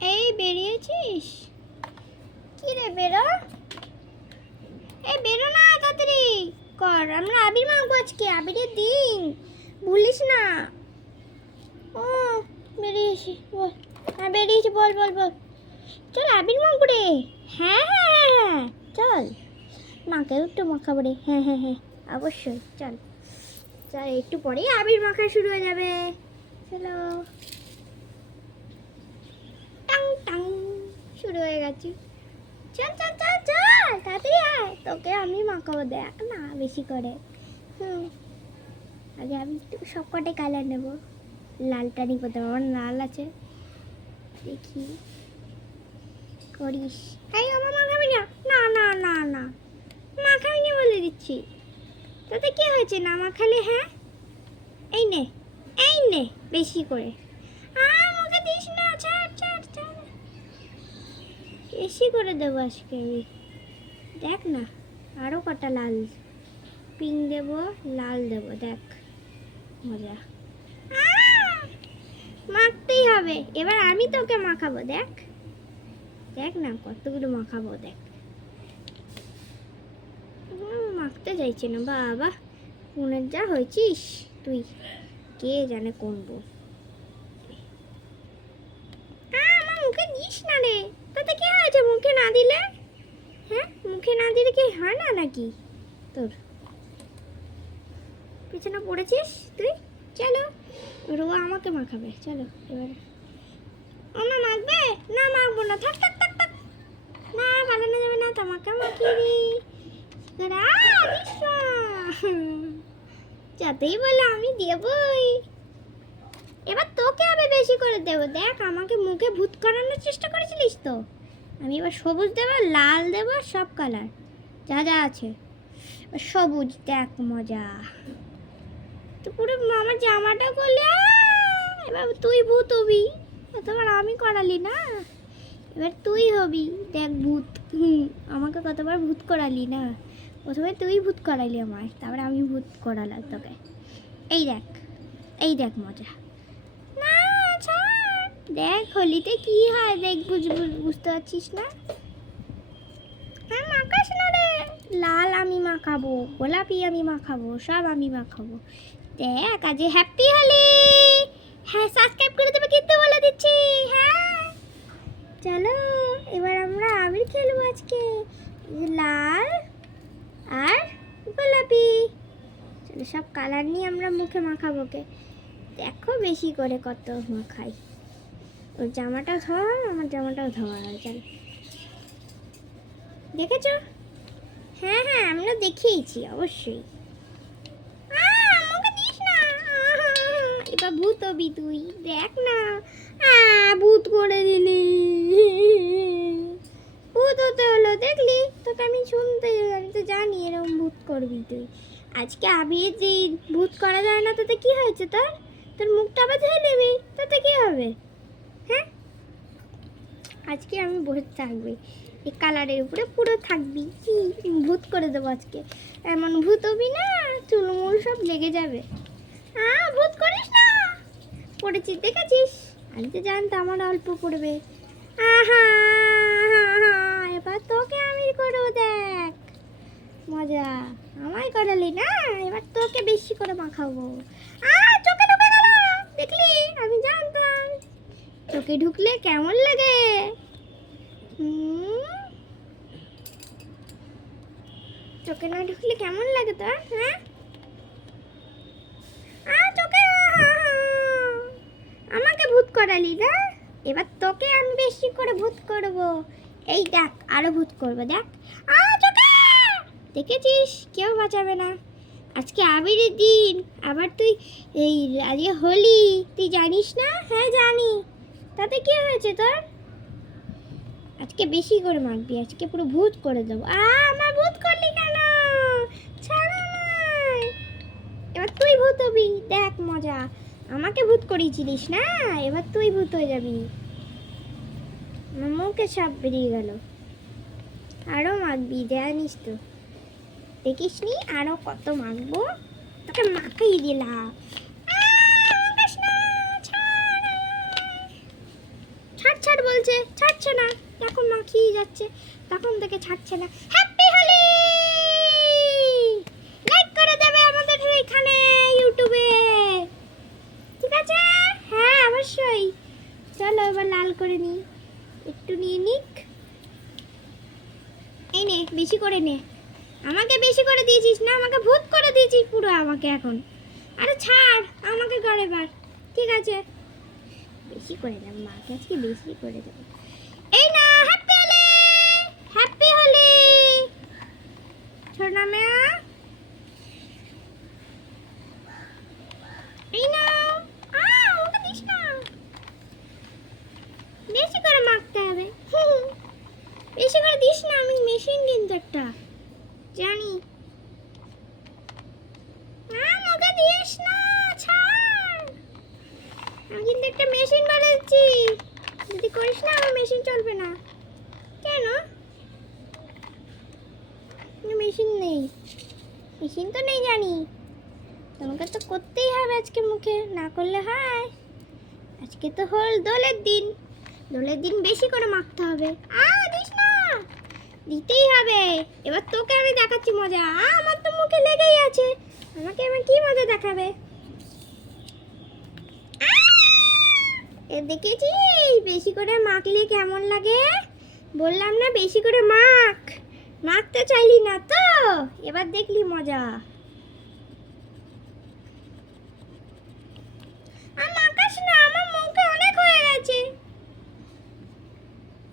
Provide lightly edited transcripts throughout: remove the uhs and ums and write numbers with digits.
এই বেরিয়েছিস? কি রে বেরো, এই বেরো না তাড়াতাড়ি কর, আমরা আবির মাখবো আজকে, আবিরের দিন, ভুলিস না। ও বেরিয়েছি, বল। হ্যাঁ বেরিয়েছি, বল বল বল। চল আবির মাখবো রে। হ্যাঁ হ্যাঁ হ্যাঁ হ্যাঁ চল, মাকেও একটু মাখাবো রে। হ্যাঁ হ্যাঁ হ্যাঁ অবশ্যই চল। চল একটু পরেই আবির মাখা শুরু হয়ে যাবে। চলো, টাং টাং শুরু হয়ে গেছে। চল চল চল চল তাড়াতাড়ি আয়, তোকে আমি মাখাবো, দেখ না বেশি করে। আগে আমি সব কটাই কালার নেব, লালটা নিয়ে করতে আমার লাল আছে, দেখি করিস। এই আমার মাখাবি না, না না না না মাখাবি না বলে দিচ্ছি। তাতে কি হয়েছে না মাখালে? হ্যাঁ এই নে, এই নে বেশি করে। মুখে দিস না, ছাড় ছাড় ছাড়, বেশি করে দেবো আজকে। দেখ না আরও কটা লাল, পিঙ্ক দেবো, লাল দেবো, দেখ মজা। মাখতেই হবে, এবার আমি তোকে মাখাবো, দেখ দেখ না কতগুলো মাখাবো, দেখ। মাখতে চাইছে না বাবা, মনের যা হয়েছিস তুই, কে জানে কোন বউ। আমার মুখে দিস না রে, তাতে কি হয়েছে মুখে না দিলে? হ্যাঁ মুখে না দিলে কি হয় না নাকি তোর? পিছনে পড়েছিস তুই। চলো রো আমাকে মাখাবে, চলো এবার। আমার মাখবে না, মাখবো না, থাক থাক থাক থাক, না পালানো যাবে না, তোমাকে মাখিয়ে দি। যাতেই বলে আমি দেবই, এবার তোকে আবে বেশি করে দেবো। দেখ আমাকে মুখে ভূত করানোর চেষ্টা করেছিলিস তো, আমি এবার সবুজ দেবো, লাল দেবো, সব কালার যা যা আছে। সবুজ দেখ মজা, তো পুরো আমার জামাটা করলে। এবার তুই ভূত হবি, তোমার আমি করালি না, এবার তুই হবি, দেখ ভূত। আমাকে কতবার ভূত করালি না, প্রথমে তুই ভূত করালি আমায়, তারপরে আমি ভূত করালাম তোকে। এই দেখ, এই দেখ মজা। না ছাড়, দেখ হোলিতে কি হয় দেখ, বুঝতে পারছিস না? মাখাস না রে, লাল আমি মাখাবো, গোলাপি আমি মাখাবো, সব আমি মাখাবো। দেখ আজ হ্যাপি হোলি। হ্যাঁ সাবস্ক্রাইব করে দেবে কিন্তু বলে দিচ্ছি। হ্যাঁ চলো এবার আমরা আবির খেলবো আজকে, লাল আর গোলাপি। চলো সব কালার নিয়ে আমরা মুখে মাখাবো কে, দেখো বেশি করে কত মাখাই। ওর জামাটাও ধোয়া হয়, আমার জামাটাও ধোয়া হয়। চল দেখেছো? হ্যাঁ হ্যাঁ আমরা দেখিয়েছি অবশ্যই। আমাকে দিস না, এবার ভূত হবি তুই, দেখ না ভূত করে দিলি, ভূত হতে হলো দেখলি, তোকে আমি শুনতে, আমি তো জানি এরকম ভূত করবি তুই। আজকে আবির দিন, ভূত করা যায় না, তাতে কি হয়েছে তোর? তোর মুখটা আবার ধুয়ে নেবি, তাতে কি হবে? হ্যাঁ আজকে আমি বসে থাকবি, এই কালারের উপরে পুরো থাকবি, ভূত করে দেবো আজকে। এমন ভূত হবি না চুলমুল সব লেগে যাবে। ভূত করিস না, পড়েছিস দেখেছিস, আমি তো জানতাম আমার অল্প পড়বে। এবার তোকে আমি করবো, দেখ মজা। আমায় করালি না, এবার তোকে বেশি করে মাখাবো। চোখে ঢুকে গেল, দেখলি আমি জানতাম। চোখে ঢুকলে কেমন লাগে? চোখে না ঢুকলে কেমন লাগে তোর? হ্যাঁ চোখে আমাকে ভূত করালি না, এবার তোকে আমি বেশি করে ভূত করব। এই দেখ আরো ভূত করবো, দেখ। চোখে দেখেছিস, কেউ বাঁচাবে না। আজকে আবিরের দিন, আবার তুই এই আজকে হোলি, তুই জানিস না? হ্যাঁ জানি, তাতে কি হয়েছে তোর? আজকে বেশি করে মাখবি, আজকে পুরো ভূত করে দেবো। আমার ভূত করলি কেন? ছাড় আমায়, এবার তুই ভূত হবি, দেখ মজা। আমাকে ভূত করিয়েছিলিস না, এবার তুই ভূত হয়ে যাবি। আমার মুখে সাপ বেরিয়ে গেল, আরো মাখবি, জানিস তো, দেখিস নি আরো কত মাখবো, তোকে মাখাই দিলাম। ছাড় ছাড় বলছে। ছাড়ছে না, এখন মাখিয়ে যাচ্ছে, তখন থেকে ছাড়ছে না। হ্যাপি হোলি! লাইক করে দেবে আমাদের এখানে ইউটিউবে, ঠিক আছে? হ্যাঁ অবশ্যই। চলো এবার লাল করে নিই, একটু নিয়ে নিক। এই নে, বেশি করে নে। আমাকে বেশি করে দিয়েছিস না, আমাকে ভূত করে দিয়েছিস পুরো আমাকে এখন। আরে ছাড়, আমাকে করে এবার, ঠিক আছে? বেশি করে দেব, মাকে আজকে বেশি করে দেব। এই না, হ্যাপি হোলি! হ্যাপি হোলি ছোনা মেয়া। এই না, আমাকে দিস না, বেশি করে মাখতে হবে। বেশি করে দিস না, আমি মেশিন কিন্তু একটা জানি। আমাকে দিস না, ছাড়। আমি কিন্তু একটা মেশিন বানাচ্ছি, যদি করিস না আমার মেশিন চলবে না। কেন? মেশিন নেই, মেশিন তো নেই জানি, তোমাকে তো করতেই হবে আজকে, মুখে না করলে হয়। আজকে তো হল দোলের দিন, দোলের দিন বেশি করে মাখতে হবে। দিস না, দিতেই হবে। এবার তোকে আমি দেখাচ্ছি মজা। আমার তো মুখে লেগেই আছে, আমাকে এবার কি মজা দেখাবে? দেখেছিস বেশি করে মাখলে কেমন লাগে? বললাম না বেশি করে মাখ, মাখতে চাইলি না তো, এবার দেখলি মজা। আর মাখাস না, আমার মুখে অনেক হয়ে গেছে,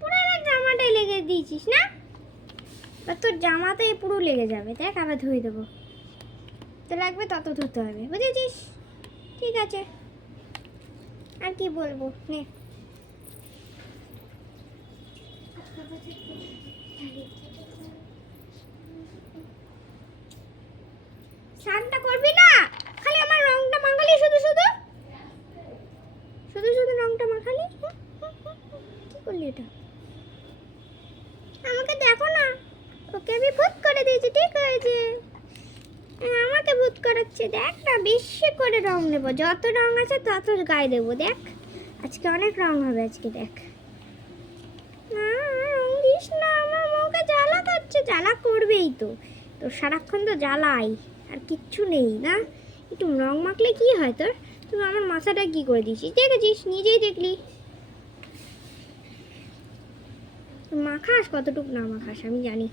পুরো আমার জামাটাই লেগে দিয়েছিস না? তোর জামাতে পুরো লেগে যাবে, দেখ আবার ধুয়ে দেবো, তো লাগবে তত ধুতে হবে, বুঝেছিস? ঠিক আছে, আর কি বলবো, নে। স্নানটা করবি না, খালি আমার রংটা মাখালি, শুধু শুধু শুধু শুধু রংটা মাখালি। কি করলি এটা? আমাকে দেখো না, ওকে আমি ভূত করে দিয়েছি, ঠিক হয়েছে। আমাকে ভূত করাচ্ছে, দেখ না, বেশি করে রং নেবো, যত রং আছে তত গায়ে দেবো, দেখ আজকে অনেক রং হবে আজকে, দেখ। রং দিস না, আমার মুখে জ্বালা করছে। জ্বালা করবেই তো, তো সারাক্ষণ তো জ্বালাই, আর কিচ্ছু নেই না, একটু রং মাখলে কি হয় তোর? তুই আমার মাথাটা কি করে দিয়েছিস, দেখেছিস, নিজেই দেখলি। মাখাস কতটুক না মাখাস আমি জানি,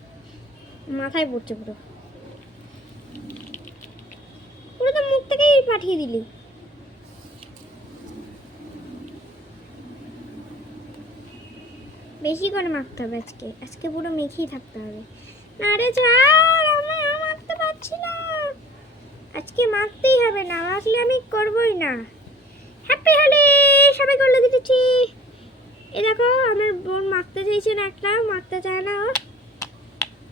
মাথায় পড়ছে পুরো, পুরো তো মুখ থেকেই পাঠিয়ে দিলি। বেশি করে মাখতে হবে আজকে, আজকে পুরো মেখেই থাকতে হবে। না রে ছাড়, আমি মাখতে পারছি না, আজকে মাখতেই হবে, না মাখলে আমি করবই না। হ্যাপি হোলি সবাই করলে দিতেছি। এ দেখো আমার বোন মাখতে চাইছে না, একটা মাখতে চায় না, ও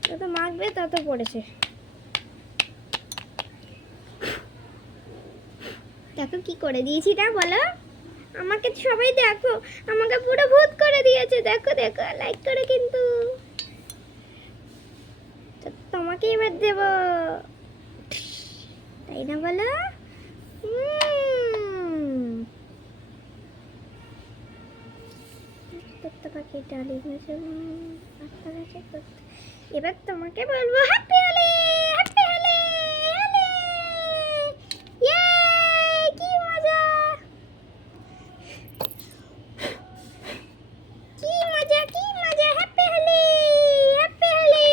যত মাখবে তত পড়েছে। দেখো কি করে দিয়েছি না, বলো? আমাকে সবাই দেখো, আমাকে পুরো ভূত করে দিয়েছে, দেখো দেখো, লাইক করে কিন্তু। তোমাকে এবার দেব, তাই না বলো? এবার তোমাকে বলবো হ্যাপি হোলি, হ্যাপি হোলি, হোলি, ইয়ে কি মজা, কি মজা, কি মজা, হ্যাপি হোলি, হ্যাপি হোলি।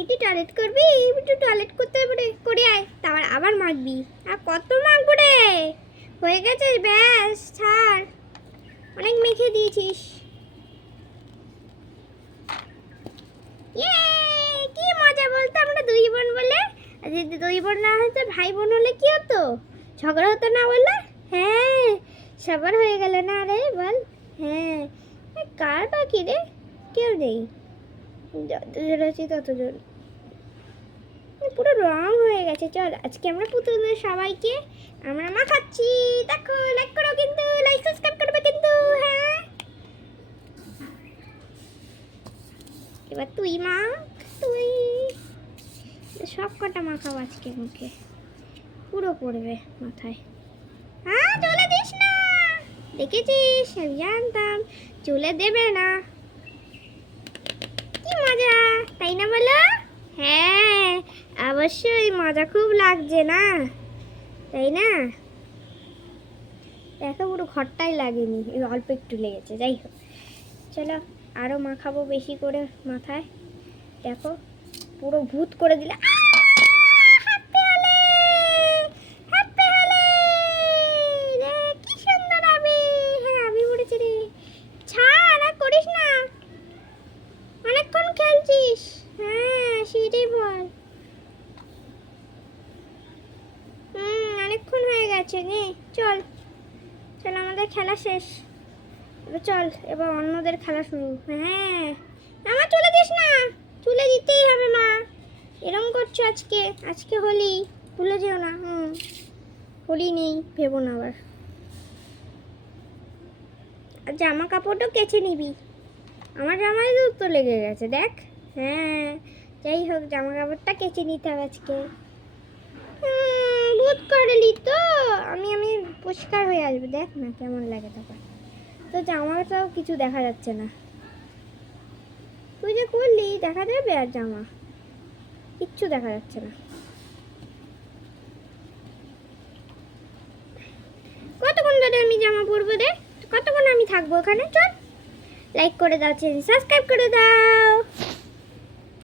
একটু টয়লেট করবি, একটু টয়লেট করতে হবে, করে আয়, তারপর আবার মাখবি। আর কত মাখবো রে, হয়ে গেছে, ব্যাস ছাড়, অনেক মেখে দিয়েছিস। কি মজা বলতো, আমরা দুই বোন বলে, যদি দুই বোন না হতো ভাই বোন হলে কি হতো, ঝগড়া হতো না বলে? হ্যাঁ, সবার হয়ে গেল না রে, বল। হ্যাঁ, কার বাকি রে, কেউ নেই, যতজন আছে ততজন, পুরো রং হয়ে গেছে। চল আজকে আমরা পুতুলদের সবাইকে আমরা মাখাচ্ছি, দেখো, লাইক করো কিন্তু, লাইক সাবস্ক্রাইব করবে কিন্তু। হ্যাঁ, এবার তুই মাখ, তুই সব কটা মাখাও আজকে, মুখে পুরো পড়বে মাথায়। হ্যাঁ চলে দিস না, দেখেছিস আমি জানতাম চলে দেবে না। কি মজা তাই না বলো? হ্যাঁ অবশ্যই মজা খুব লাগছে না, তাই না? দেখো পুরো ঘরটাই লাগেনি, এই অল্প একটু লেগেছে। যাই হোক চলো আরও মাখাবো বেশি করে মাথায়। দেখো পুরো ভূত করে দিলে। Happy Holi! Happy Holi! রে, কি সুন্দর আবি। হ্যাঁ আবি উড়েছে রে। ছাড় আর করিস না, অনেকক্ষণ খেলছিস। হ্যাঁ সেটাই বল। অনেকক্ষণ হয়ে গেছে নে চল, চল আমাদের খেলা শেষ, এবার চল এবার অন্যদের খেলা শুরু। হ্যাঁ আমার চলে দিস না, চলে দিতেই হবে মা, এরম করছো আজকে, আজকে হোলি ভুলে যেও না। হোলি নেই ভেবো না আবার। আর জামা কাপড়টাও কেচে নিবি, আমার জামায় তো লেগে গেছে দেখ। হ্যাঁ যাই হোক জামা কাপড়টা কেচে নিতে হবে আজকে। ভূত করলি তো, আমি পরিষ্কার হয়ে আসবে, দেখ না কেমন লাগে তখন। তো জামাটাও কিছু দেখা যাচ্ছে না, তুই যে করলি দেখা যাবে আর জামা কিচ্ছু দেখা যাচ্ছে না। কতক্ষণ ধরে আমি জামা পরবো রে, কতক্ষণ আমি থাকবো ওখানে? চল লাইক করে দাও, চ্যানেল সাবস্ক্রাইব করে দাও।